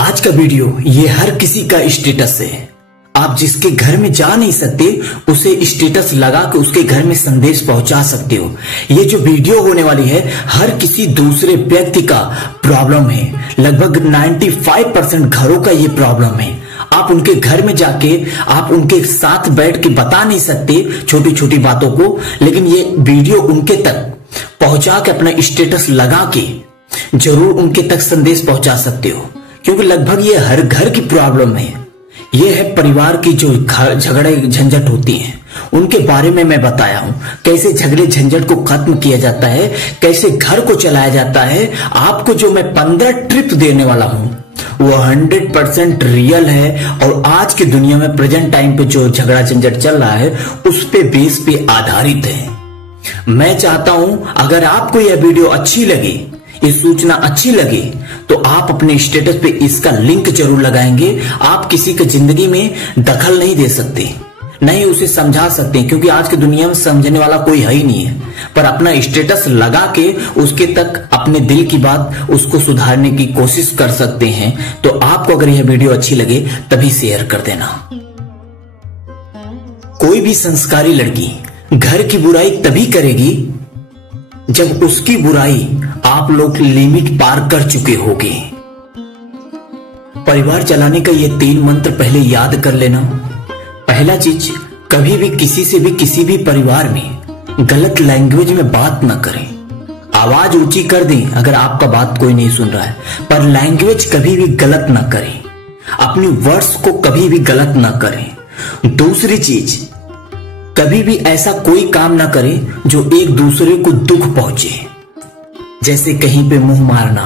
आज का वीडियो ये हर किसी का स्टेटस है। आप जिसके घर में जा नहीं सकते उसे स्टेटस लगा के उसके घर में संदेश पहुंचा सकते हो। ये जो वीडियो होने वाली है हर किसी दूसरे व्यक्ति का प्रॉब्लम है। लगभग 95% घरों का ये प्रॉब्लम है। आप उनके घर में जाके आप उनके साथ बैठ के बता नहीं सकते छोटी छोटी बातों को, लेकिन ये वीडियो उनके तक पहुंचा के अपना स्टेटस लगा के जरूर उनके तक संदेश पहुंचा सकते हो, क्योंकि लगभग ये हर घर की प्रॉब्लम है। ये है परिवार की जो झगड़े झंझट होती हैं उनके बारे में मैं बताया हूं, कैसे झगड़े झंझट को खत्म किया जाता है, कैसे घर को चलाया जाता है। आपको जो मैं 15 ट्रिप देने वाला हूं वो 100% रियल है और आज की दुनिया में प्रेजेंट टाइम पे जो झगड़ा झंझट चल रहा है उस पे बेस पे आधारित है। मैं चाहता हूं अगर आपको यह वीडियो अच्छी लगे, ये सूचना अच्छी लगे, तो आप अपने स्टेटस पे इसका लिंक जरूर लगाएंगे। आप किसी की जिंदगी में दखल नहीं दे सकते, नहीं उसे समझा सकते, क्योंकि आज की दुनिया में समझने वाला कोई है ही नहीं है। पर अपना स्टेटस लगा के उसके तक अपने दिल की बात उसको सुधारने की कोशिश कर सकते हैं। तो आपको अगर यह वीडियो अच्छी लगे तभी शेयर कर देना। कोई भी संस्कारी लड़की घर की बुराई तभी करेगी जब उसकी बुराई आप लोग लिमिट पार कर चुके होगे। परिवार चलाने का ये 3 मंत्र पहले याद कर लेना। पहला चीज, कभी भी किसी से भी किसी भी परिवार में गलत लैंग्वेज में बात ना करें। आवाज ऊंची कर दें अगर आपका बात कोई नहीं सुन रहा है, पर लैंग्वेज कभी भी गलत ना करें। अपनी वर्ड्स को कभी भी गलत ना करें। दूसरी चीज, कभी भी ऐसा कोई काम ना करें जो एक दूसरे को दुख पहुंचे, जैसे कहीं पे मुंह मारना,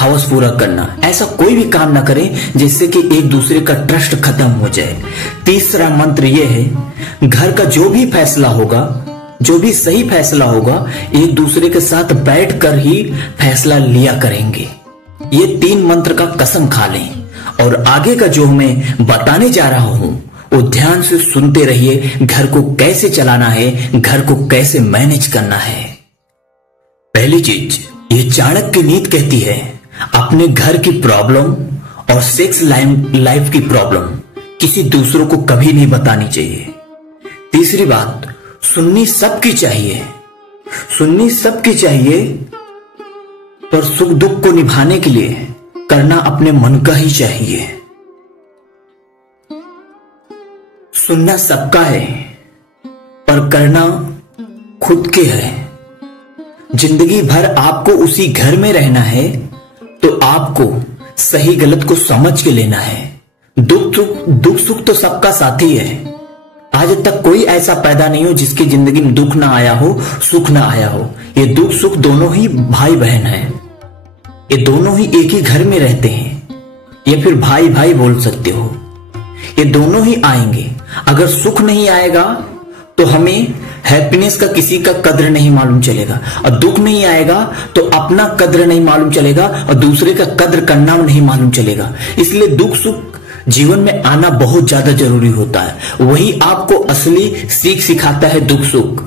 हवस पूरा करना। ऐसा कोई भी काम ना करें जिससे कि एक दूसरे का ट्रस्ट खत्म हो जाए। तीसरा मंत्र यह है, घर का जो भी फैसला होगा, जो भी सही फैसला होगा, एक दूसरे के साथ बैठ कर ही फैसला लिया करेंगे। ये 3 मंत्र का कसम खा लें। और आगे का जो मैं बताने जा रहा हूं वो ध्यान से सुनते रहिए। घर को कैसे चलाना है, घर को कैसे मैनेज करना है। पहली चीज, ये चाणक्य नीति कहती है अपने घर की प्रॉब्लम और सेक्स लाइफ की प्रॉब्लम किसी दूसरों को कभी नहीं बतानी चाहिए। तीसरी बात, सुननी सबकी चाहिए, सुननी सबकी चाहिए, पर सुख दुख को निभाने के लिए करना अपने मन का ही चाहिए। सुनना सबका है पर करना खुद के है। जिंदगी भर आपको उसी घर में रहना है तो आपको सही गलत को समझ के लेना है। दुख सुख तो सबका साथी है। आज तक कोई ऐसा पैदा नहीं हो जिसकी जिंदगी में दुख ना आया हो, सुख ना आया हो। ये दुख सुख दोनों ही भाई बहन हैं, ये दोनों ही एक ही घर में रहते हैं, ये फिर भाई भाई बोल सकते हो। ये दोनों ही आएंगे। अगर सुख नहीं आएगा तो हमें हैप्पीनेस का किसी का कद्र नहीं मालूम चलेगा, और दुख नहीं आएगा तो अपना कद्र नहीं मालूम चलेगा और दूसरे का कद्र करना नहीं मालूम चलेगा। इसलिए दुख सुख जीवन में आना बहुत ज्यादा जरूरी होता है। वही आपको असली सीख सिखाता है दुख सुख।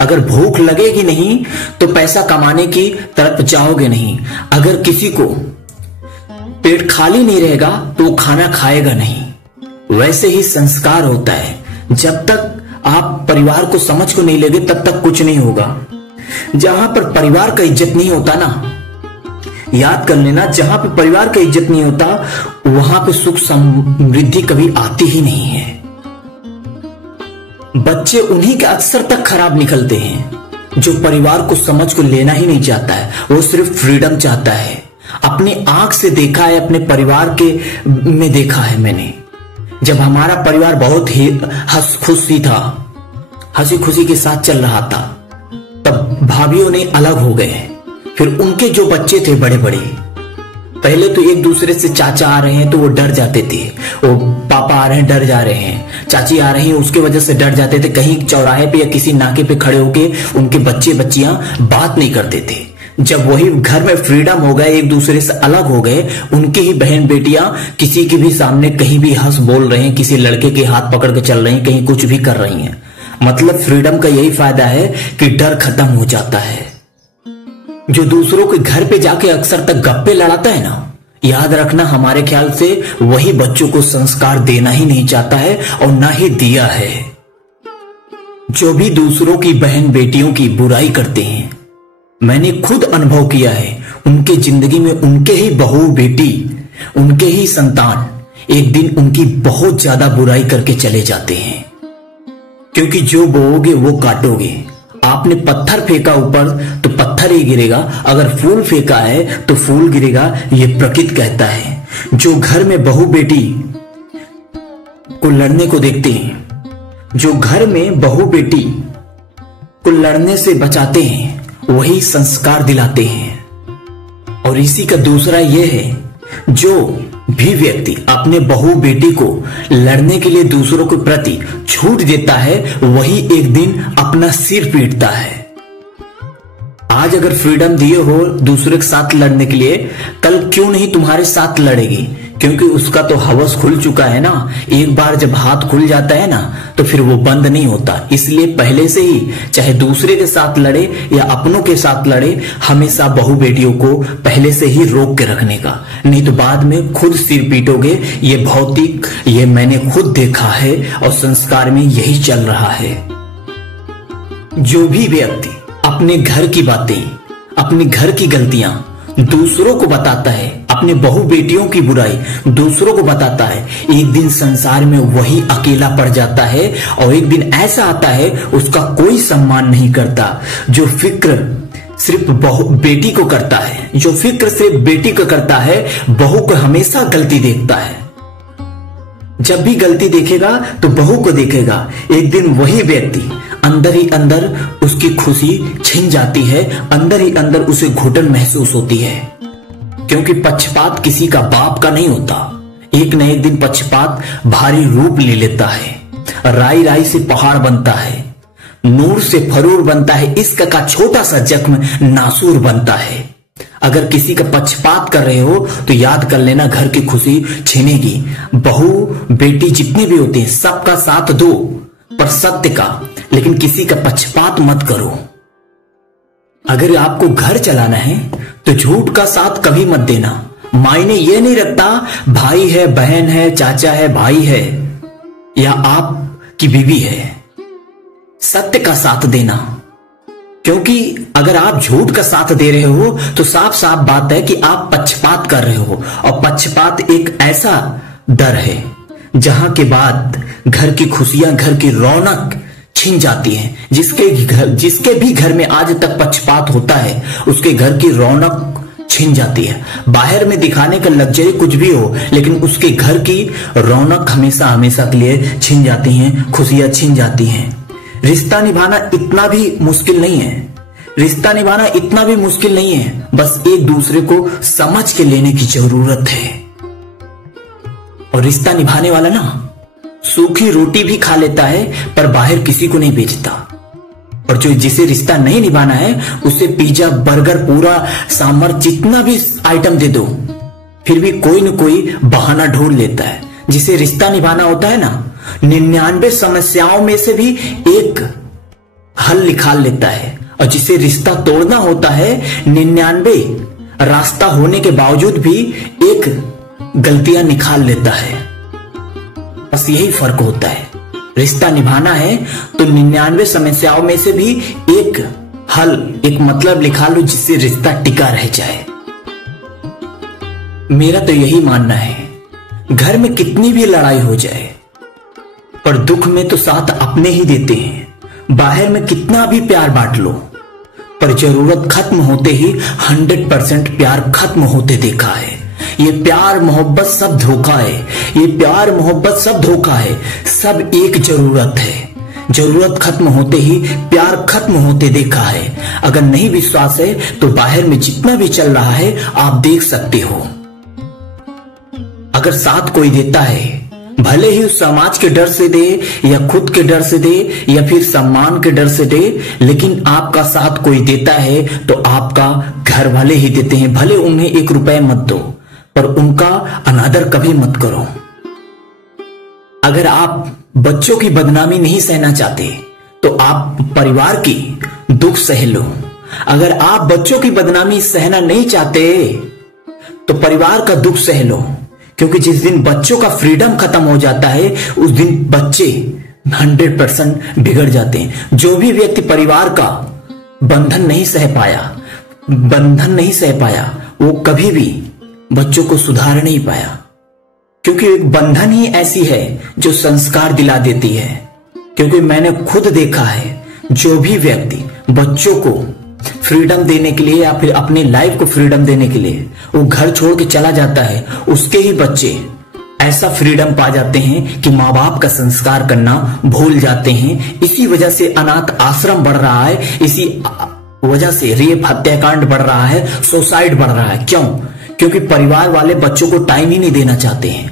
अगर भूख लगेगी नहीं तो पैसा कमाने की तरफ जाओगे नहीं। अगर किसी को पेट खाली नहीं रहेगा तो वो खाना खाएगा नहीं। वैसे ही संस्कार होता है। जब तक आप परिवार को समझ को नहीं लेंगे तब तक कुछ नहीं होगा। जहां पर परिवार का इज्जत नहीं होता ना, याद कर लेना, जहां पे परिवार का इज्जत नहीं होता वहां पे सुख समृद्धि कभी आती ही नहीं है। बच्चे उन्हीं के अक्सर तक खराब निकलते हैं जो परिवार को समझ को लेना ही नहीं चाहता है। वो सिर्फ फ्रीडम चाहता है। अपनी आंख से देखा है, अपने परिवार के में देखा है मैंने। जब हमारा परिवार बहुत ही खुशी था, हंसी खुशी के साथ चल रहा था, तब भाभीयों ने अलग हो गए। फिर उनके जो बच्चे थे बड़े बड़े, पहले तो एक दूसरे से चाचा आ रहे हैं तो वो डर जाते थे, वो पापा आ रहे हैं डर जा रहे हैं, चाची आ रही है उसके वजह से डर जाते थे। कहीं चौराहे पे या किसी नाके पे खड़े होके उनके बच्चे बच्चियां बात नहीं करते थे। जब वही घर में फ्रीडम हो गए, एक दूसरे से अलग हो गए, उनकी ही बहन बेटियां किसी के भी सामने कहीं भी हंस बोल रहे हैं, किसी लड़के के हाथ पकड़ के चल रही हैं, कहीं कुछ भी कर रही हैं। मतलब फ्रीडम का यही फायदा है कि डर खत्म हो जाता है। जो दूसरों के घर पे जाके अक्सर तक गप्पे लड़ाता है ना, याद रखना, हमारे ख्याल से वही बच्चों को संस्कार देना ही नहीं चाहता है और ना ही दिया है। जो भी दूसरों की बहन बेटियों की बुराई करते हैं, मैंने खुद अनुभव किया है, उनके जिंदगी में उनके ही बहू बेटी, उनके ही संतान एक दिन उनकी बहुत ज्यादा बुराई करके चले जाते हैं। क्योंकि जो बोओगे वो काटोगे। आपने पत्थर फेंका ऊपर तो पत्थर ही गिरेगा, अगर फूल फेंका है तो फूल गिरेगा, ये प्रकृति कहता है। जो घर में बहू बेटी को लड़ने को देखते हैं, जो घर में बहू बेटी को लड़ने से बचाते हैं, वही संस्कार दिलाते हैं। और इसी का दूसरा यह है, जो भी व्यक्ति अपने बहू बेटी को लड़ने के लिए दूसरों के प्रति छूट देता है, वही एक दिन अपना सिर पीटता है। आज अगर फ्रीडम दिए हो दूसरे के साथ लड़ने के लिए, कल क्यों नहीं तुम्हारे साथ लड़ेगी? क्योंकि उसका तो हवस खुल चुका है ना। एक बार जब हाथ खुल जाता है ना, तो फिर वो बंद नहीं होता। इसलिए पहले से ही, चाहे दूसरे के साथ लड़े या अपनों के साथ लड़े, हमेशा बहू बेटियों को पहले से ही रोक के रखने का, नहीं तो बाद में खुद सिर पीटोगे। ये भौतिक, ये मैंने खुद देखा है और संस्कार में यही चल रहा है। जो भी व्यक्ति अपने घर की बातें, अपने घर की गलतियां दूसरों को बताता है, अपने बहू बेटियों की बुराई दूसरों को बताता है, एक दिन संसार में वही अकेला पड़ जाता है। और एक दिन ऐसा आता है, उसका कोई सम्मान नहीं करता। जो फिक्र सिर्फ बहू बेटी को करता है, जो फिक्र सिर्फ बेटी को करता है, बहू को हमेशा गलती देखता है। जब भी गलती देखेगा तो बहू को देखेगा। एक दिन वही व्यक्ति अंदर ही अंदर उसकी खुशी छिन जाती है, अंदर ही अंदर उसे घुटन महसूस होती है। क्योंकि पक्षपात किसी का बाप का नहीं होता। एक न एक दिन पक्षपात भारी रूप ले लेता है। राई राई से पहाड़ बनता है, नूर से फरूर बनता है, इश्क का छोटा सा जख्म नासूर बनता है। अगर किसी का पक्षपात कर रहे हो तो याद कर लेना, घर की खुशी छीनेगी। बहू बेटी जितने भी होते हैं, सबका साथ दो, पर सत्य का, लेकिन किसी का पक्षपात मत करो। अगर आपको घर चलाना है तो झूठ का साथ कभी मत देना। मायने ये नहीं रखता भाई है, बहन है, चाचा है, भाई है या आपकी बीवी है। सत्य का साथ देना, क्योंकि अगर आप झूठ का साथ दे रहे हो तो साफ साफ बात है कि आप पक्षपात कर रहे हो। और पक्षपात एक ऐसा डर है जहां के बाद घर की खुशियां, घर की रौनक छिन जाती है। जिसके भी घर में आज तक पक्षपात होता है, उसके घर की रौनक छिन जाती है। बाहर में दिखाने का लग्जरी कुछ भी हो, लेकिन उसके घर की रौनक हमेशा हमेशा के लिए छिन जाती है, खुशियां छिन जाती हैं। रिश्ता निभाना इतना भी मुश्किल नहीं है, रिश्ता निभाना इतना भी मुश्किल नहीं है। बस एक दूसरे को समझ के लेने की जरूरत है। और रिश्ता निभाने वाला ना सूखी रोटी भी खा लेता है, पर बाहर किसी को नहीं बेचता। और जो जिसे रिश्ता नहीं निभाना है, उसे पिज्जा, बर्गर, पूरा सांभर, जितना भी आइटम दे दो, फिर भी कोई न कोई बहाना ढूंढ लेता है। जिसे रिश्ता निभाना होता है ना, 99 समस्याओं में से भी एक हल निकाल लेता है। और जिसे रिश्ता तोड़ना होता है, 99 रास्ता होने के बावजूद भी एक गलतियां निकाल लेता है। बस यही फर्क होता है। रिश्ता निभाना है तो 99 समस्याओं में से भी एक हल, एक मतलब निकाल लो, जिससे रिश्ता टिका रह जाए। मेरा तो यही मानना है, घर में कितनी भी लड़ाई हो जाए, पर दुख में तो साथ अपने ही देते हैं। बाहर में कितना भी प्यार बांट लो, पर जरूरत खत्म होते ही 100% प्यार खत्म होते देखा है। ये प्यार मोहब्बत सब धोखा है, ये प्यार मोहब्बत सब धोखा है। सब एक जरूरत है, जरूरत खत्म होते ही प्यार खत्म होते देखा है। अगर नहीं विश्वास है तो बाहर में जितना भी चल रहा है आप देख सकते हो। अगर साथ कोई देता है, भले ही उस समाज के डर से दे या खुद के डर से दे या फिर सम्मान के डर से दे, लेकिन आपका साथ कोई देता है तो आपका घर वाले ही देते हैं। भले उन्हें 1 रुपए मत दो, पर उनका अनादर कभी मत करो। अगर आप बच्चों की बदनामी नहीं सहना चाहते तो आप परिवार की दुख सह लो। अगर आप बच्चों की बदनामी सहना नहीं चाहते तो परिवार का दुख सह लो, क्योंकि जिस दिन बच्चों का फ्रीडम खत्म हो जाता है उस दिन बच्चे 100% बिगड़ जाते हैं। जो भी व्यक्ति परिवार का बंधन नहीं सह पाया वो कभी भी बच्चों को सुधार नहीं पाया, क्योंकि एक बंधन ही ऐसी है जो संस्कार दिला देती है। क्योंकि मैंने खुद देखा है, जो भी व्यक्ति बच्चों को फ्रीडम देने के लिए या फिर अपने लाइफ को फ्रीडम देने के लिए वो घर छोड़ के चला जाता है, उसके ही बच्चे ऐसा फ्रीडम पा जाते हैं कि माँ बाप का संस्कार करना भूल जाते हैं। इसी वजह से अनाथ आश्रम बढ़ रहा है, इसी वजह से रेप हत्याकांड बढ़ रहा है, सुसाइड बढ़ रहा है। क्यों? क्योंकि परिवार वाले बच्चों को टाइम ही नहीं देना चाहते हैं।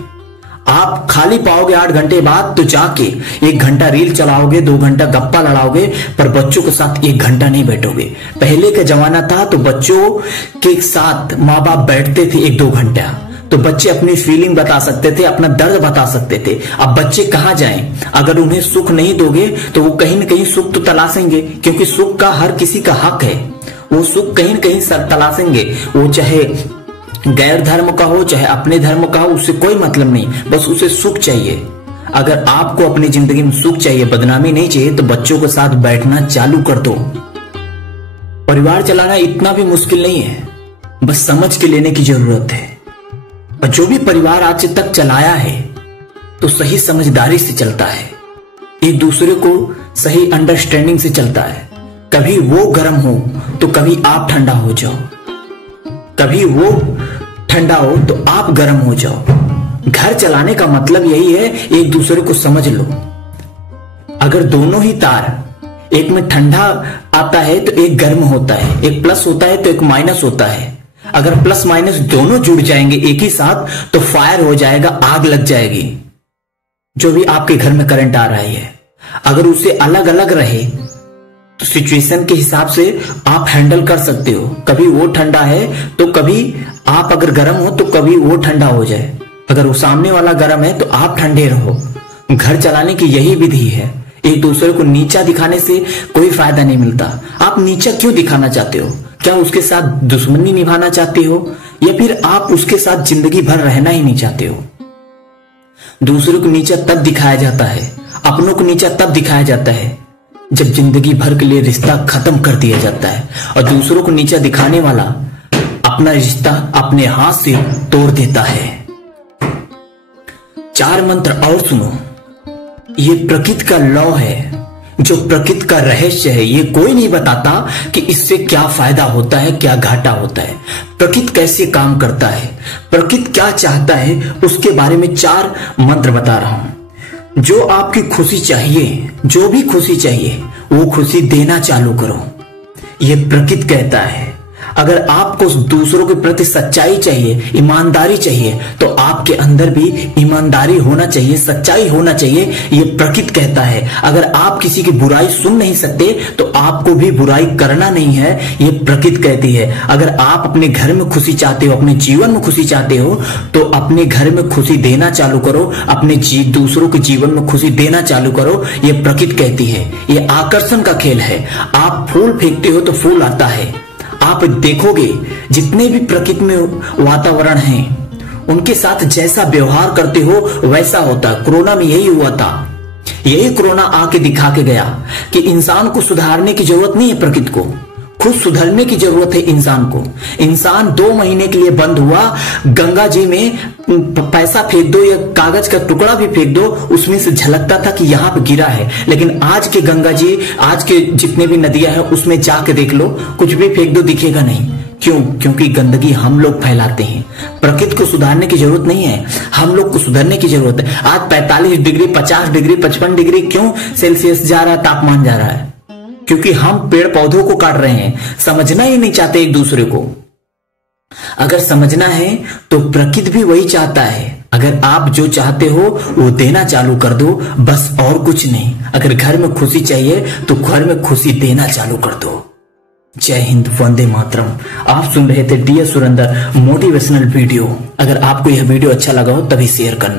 आप खाली पाओगे 8 घंटे बाद तो जाके 1 घंटा रील चलाओगे, 2 घंटा गप्पा लड़ाओगे, पर बच्चों के साथ 1 घंटा नहीं बैठोगे। पहले का जमाना था तो बच्चों के साथ माँ बाप बैठते थे 1-2 घंटा, तो बच्चे अपनी फीलिंग बता सकते थे, अपना दर्द बता सकते थे। अब बच्चे कहाँ जाएं? अगर उन्हें सुख नहीं दोगे तो वो कहीं न कहीं सुख तो तलाशेंगे, क्योंकि सुख का हर किसी का हक है। वो सुख कहीं न कहीं तलाशेंगे, वो चाहे गैर धर्म का हो चाहे अपने धर्म का हो, उससे कोई मतलब नहीं, बस उसे सुख चाहिए। अगर आपको अपनी जिंदगी में सुख चाहिए, बदनामी नहीं चाहिए, तो बच्चों के साथ बैठना चालू कर दो। परिवार चलाना इतना भी मुश्किल नहीं है, बस समझ के लेने की जरूरत है। और जो भी परिवार आज तक चलाया है तो सही समझदारी से चलता है, एक दूसरे को सही अंडरस्टैंडिंग से चलता है। कभी वो गर्म हो तो कभी आप ठंडा हो जाओ, कभी वो ठंडा हो तो आप गर्म हो जाओ। घर चलाने का मतलब यही है, एक दूसरे को समझ लो। अगर दोनों ही तार, एक में ठंडा आता है तो एक गर्म होता है, एक प्लस होता है तो एक माइनस होता है। अगर प्लस माइनस दोनों जुड़ जाएंगे एक ही साथ तो फायर हो जाएगा, आग लग जाएगी। जो भी आपके घर में करंट आ रहा है, अगर उसे अलग अलग रहे तो सिचुएशन के हिसाब से आप हैंडल कर सकते हो। कभी वो ठंडा है तो कभी आप अगर गर्म हो तो कभी वो ठंडा हो जाए। अगर वो सामने वाला गर्म है तो आप ठंडे रहो। घर चलाने की यही विधि है। एक दूसरे को नीचा दिखाने से कोई फायदा नहीं मिलता। आप नीचा क्यों दिखाना चाहते हो? क्या उसके साथ दुश्मनी निभाना चाहते हो, या फिर आप उसके साथ जिंदगी भर रहना ही नहीं चाहते हो? दूसरों को नीचा तब दिखाया जाता है, अपनों को नीचा तब दिखाया जाता है जब जिंदगी भर के लिए रिश्ता खत्म कर दिया जाता है, और दूसरों को नीचा दिखाने वाला अपना रिश्ता अपने हाथ से तोड़ देता है। 4 मंत्र और सुनो। ये प्रकृति का लॉ है, जो प्रकृति का रहस्य है। ये कोई नहीं बताता कि इससे क्या फायदा होता है, क्या घाटा होता है, प्रकृति कैसे काम करता है, प्रकृति क्या चाहता है, उसके बारे में 4 मंत्र बता रहा हूं। जो आपकी खुशी चाहिए, जो भी खुशी चाहिए, वो खुशी देना चालू करो। ये प्रकृति कहता है। अगर आपको दूसरों के प्रति सच्चाई चाहिए, ईमानदारी चाहिए, तो आपके अंदर भी ईमानदारी होना चाहिए, सच्चाई होना चाहिए। ये प्रकृति कहता है। अगर आप किसी की बुराई सुन नहीं सकते तो आपको भी बुराई करना नहीं है, ये प्रकृति कहती है। अगर आप अपने घर में खुशी चाहते हो, अपने जीवन में खुशी चाहते हो, तो अपने घर में खुशी देना चालू करो, अपने दूसरों के जीवन में खुशी देना चालू करो। ये प्रकृति कहती है। ये आकर्षण का खेल है। आप फूल फेंकते हो तो फूल आता है। आप देखोगे जितने भी प्रकृति में वातावरण है, उनके साथ जैसा व्यवहार करते हो वैसा होता है। कोरोना में यही हुआ था। यही कोरोना आके दिखा के गया कि इंसान को सुधारने की जरूरत नहीं है, प्रकृति को खुद सुधरने की जरूरत है इंसान को। इंसान 2 महीने के लिए बंद हुआ, गंगा जी में पैसा फेंक दो या कागज का टुकड़ा भी फेंक दो, उसमें से झलकता था कि यहाँ पे गिरा है। लेकिन आज के गंगा जी, आज के जितने भी नदियां हैं, उसमें जाके देख लो, कुछ भी फेंक दो दिखेगा नहीं। क्यों? क्योंकि गंदगी हम लोग फैलाते हैं। प्रकृति को सुधारने की जरूरत नहीं है, हम लोग को सुधरने की जरूरत है। आज 45 डिग्री, 50 डिग्री, 55 डिग्री क्यों सेल्सियस जा रहा है, तापमान जा रहा है? क्योंकि हम पेड़ पौधों को काट रहे हैं। समझना ही नहीं चाहते एक दूसरे को। अगर समझना है तो प्रकृति भी वही चाहता है। अगर आप जो चाहते हो वो देना चालू कर दो, बस और कुछ नहीं। अगर घर में खुशी चाहिए तो घर में खुशी देना चालू कर दो। जय हिंद, वंदे मातरम। आप सुन रहे थे D S Surendra motivational video. अगर आपको यह वीडियो अच्छा लगा हो तभी शेयर करना।